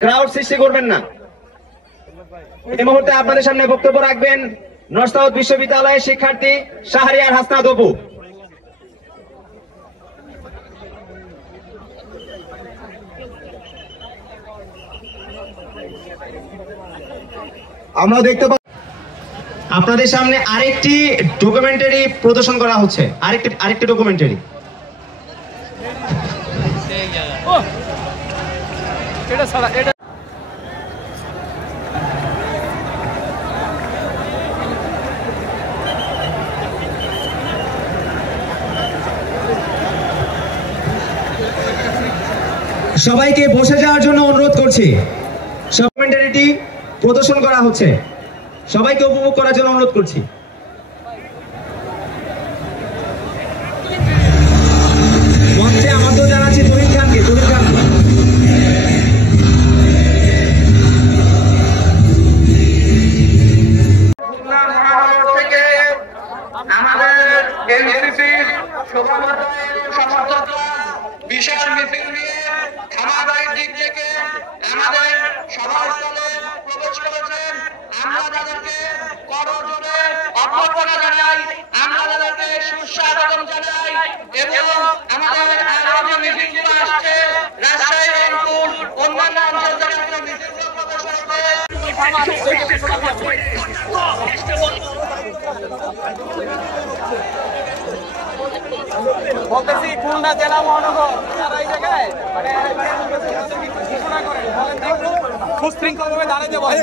Crowd সৃষ্টি করবেন না। এই মুহূর্তে আপনাদের সামনে বক্তব্য রাখবেন নরসাউথ বিশ্ববিদ্যালয়ের শিক্ষার্থী শাহরিয়ার হাসনাত অপু। আমরা দেখতে পাচ্ছি আপনাদের সামনে আরেকটি ডকুমেন্টারি প্রদর্শন করা হচ্ছে, আরেকটি ডকুমেন্টারি। সবাইকে বসে যাওয়ার জন্য অনুরোধ করছি। ডকুমেন্টারিটি প্রদর্শন করা হচ্ছে, সবাইকে উপভোগ করার জন্য অনুরোধ করছি। মঞ্চে আমন্ত্রণ জানাচ্ছি তরিন খানকে। আমাদের এনসিসির সমর্থকরা বিশাল মিছিল নিয়ে খামারবাড়ির দিক থেকে আমাদের সভাস্থলে প্রবেশ করেছেন। আমরা তাদেরকে করজোড়ে অভ্যর্থনা জানাই, আমরা তাদেরকে সুস্বাগতম জানাই এবং আমাদের আরো যে মিছিলগুলো আসছে রাজশাহী, রংপুর, অন্যান্য অঞ্চল থেকে মিছিলগুলো প্রবেশ করবে। বলতেছি খুলনা জেলা মহানগর তারা এই জায়গায় মানে ঘোষণা করে সুশৃঙ্খল ভাবে দাঁড়াতে বলে।